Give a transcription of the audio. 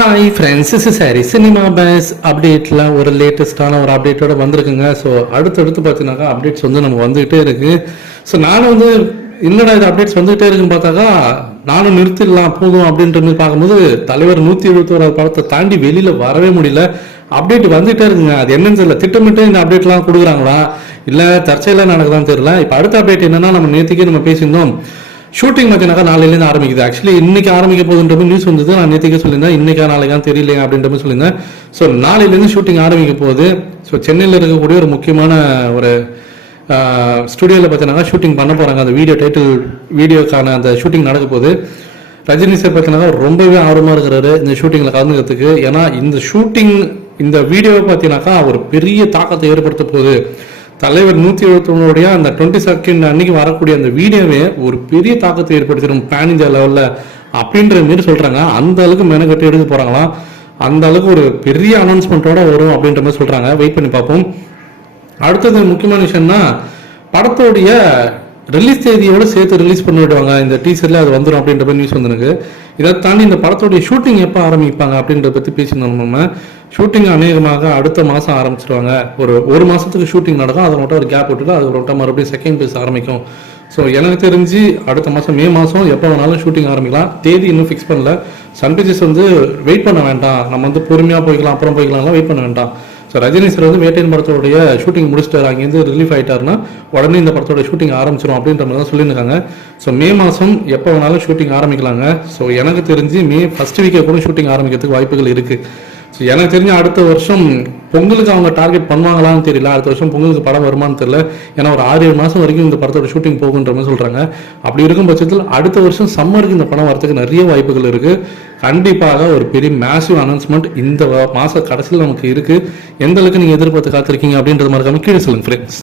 Hi friends is சாரி cinema base அப்டேட்டில் ஒரு லேட்டஸ்ட்டான ஒரு அப்டேட்டோட வந்திருக்குங்க. ஸோ அடுத்தடுத்து பார்த்தீங்கன்னாக்கா அப்டேட்ஸ் வந்து நம்ம வந்துகிட்டே இருக்கு. ஸோ நானும் வந்து என்னடா இது அப்டேட்ஸ் வந்துகிட்டே இருக்குன்னு பார்த்தாக்கா நானும் நிறுத்திடலாம் போதும் அப்படின்ற மாதிரி பார்க்கும்போது தலைவர் நூற்றி எழுபத்தோராது படத்தை தாண்டி வெளியில் வரவே முடியல. அப்டேட் வந்துகிட்டே இருக்குங்க. அது என்னன்னு தெரியல. திட்டமிட்டு இந்த அப்டேட்லாம் கொடுக்குறாங்களா? இல்லை தற்செயலாக நடக்குதான்னு தெரியல. இப்போ அடுத்த அப்டேட் என்னன்னா நம்ம நேற்றுக்கே நம்ம பேசியிருந்தோம். ஷூட்டிங் பார்த்தீங்கன்னாக்கா நாளையிலேருந்து ஆரம்பிக்குது. ஆக்சுவலி இன்னைக்கு ஆரம்பிக்க போகுதுன்ற மாதிரி நியூஸ் வந்தது. நான் நேற்றுக்கே சொல்லியிருந்தேன். இன்னைக்கா நாளைக்கான்னு தெரியலையா அப்படின்ற மாதிரி சொல்லியிருந்தேன். ஸோ நாளையிலேருந்து ஷூட்டிங் ஆரம்பிக்க போகுது. ஸோ சென்னையில் இருக்கக்கூடிய ஒரு முக்கியமான ஒரு ஸ்டுடியோவில் பார்த்தீங்கன்னா ஷூட்டிங் பண்ண போகிறாங்க அந்த வீடியோ டைட்டில் வீடியோக்கான அந்த ஷூட்டிங் நடக்க போகுது. ரஜினி சார் பார்த்தீங்கன்னா ரொம்பவே ஆர்வமாக இருக்கிறாரு இந்த ஷூட்டிங்கில் கலந்துக்கிறதுக்கு. ஏன்னா இந்த ஷூட்டிங் இந்த வீடியோவை பார்த்தீங்கன்னாக்கா ஒரு பெரிய தாக்கத்தை ஏற்படுத்த போகுது. தலைவர் நூற்றி எழுபத்தொன்னுடைய அந்த டுவெண்ட்டி செகண்ட் அன்னைக்கு வரக்கூடிய அந்த வீடியோவே ஒரு பெரிய தாக்கத்தை ஏற்படுத்திடும் பேன் இந்தியா லெவலில் அப்படின்ற மாரி சொல்கிறாங்க அந்த அளவுக்கு மெனக்கட்டு எடுத்து போகிறாங்களாம் அந்த அளவுக்கு ஒரு பெரிய அனௌன்ஸ்மெண்ட்டோட வரும் அப்படின்ற மாதிரி சொல்கிறாங்க வெயிட் பண்ணி பார்ப்போம். அடுத்தது முக்கியமான விஷயம்னா படத்தோடைய ரிலீஸ் தேதியோட சேர்த்து ரிலீஸ் பண்ணி விடுவாங்க இந்த டீசர்ல அது வந்துடும் அப்படின்ற மாதிரி நியூஸ் வந்துருக்கு. இதை தாண்டி இந்த படத்தோடைய ஷூட்டிங் எப்போ ஆரம்பிப்பாங்க அப்படின்றத பற்றி பேசியிருந்தோம் நம்ம. ஷூட்டிங் அநேகமாக அடுத்த மாதம் ஆரம்பிச்சிருவாங்க. ஒரு ஒரு மாதத்துக்கு ஷூட்டிங் நடக்கும். அதை மட்டும் ஒரு கேப் விட்டுட்டு அது விட்டா மறுபடியும் செகண்ட் பேஸ் ஆரம்பிக்கும். ஸோ எனக்கு தெரிஞ்சு அடுத்த மாதம் மே மாதம் எப்போ வேணாலும் ஷூட்டிங் ஆரம்பிக்கலாம். தேதி இன்னும் ஃபிக்ஸ் பண்ணல. சன் பிக்சர்ஸ் வந்து வெயிட் பண்ண வேண்டாம். நம்ம வந்து பொறுமையாக போய்க்கலாம் அப்புறம் போய்க்கலாம்லாம் வெயிட் பண்ண வேண்டாம். ஸோ ரஜினி சார் வந்து வேட்டையின் படத்தோடைய ஷூட்டிங் முடிச்சிட்டாரு. அங்கேருந்து ரிலீஃப் ஆயிட்டாருன்னா உடனே இந்த படத்தோட ஷூட்டிங் ஆரம்பிச்சிடும் அப்படின்ற மாதிரி தான் சொல்லியிருக்காங்க ஸோ மே மாதம் எப்போ வேணாலும் ஷூட்டிங் ஆரம்பிக்கலாங்க. ஸோ எனக்கு தெரிஞ்சு மே ஃபர்ஸ்ட் வீக்கே கூட ஷூட்டிங் ஆரம்பிக்கிறதுக்கு வாய்ப்புகள் இருக்குது ஸோ எனக்கு தெரிஞ்ச அடுத்த வருஷம் பொங்கலுக்கு அவங்க டார்கெட் பண்ணுவாங்களான்னு தெரியல. அடுத்த வருஷம் பொங்கலுக்கு படம் வருமான்னு தெரியல. ஏன்னா ஒரு ஆறு ஏழு மாதம் வரைக்கும் இந்த படத்தோட ஷூட்டிங் போகுன்ற மாதிரி சொல்கிறாங்க அப்படி இருக்கும் பட்சத்தில் அடுத்த வருஷம் சம்மருக்கு இந்த படம் வரதுக்கு நிறைய வாய்ப்புகள் இருக்குது கண்டிப்பாக ஒரு பெரிய மேசிவ் அனௌன்ஸ்மெண்ட் இந்த மாத கடைசியில் நமக்கு இருக்குது எந்த அளவுக்கு நீங்கள் எதிர்பார்த்து காத்திருக்கீங்க அப்படின்றது மறக்காம கீழே சொல்லுங்கள் ஃப்ரெண்ட்ஸ்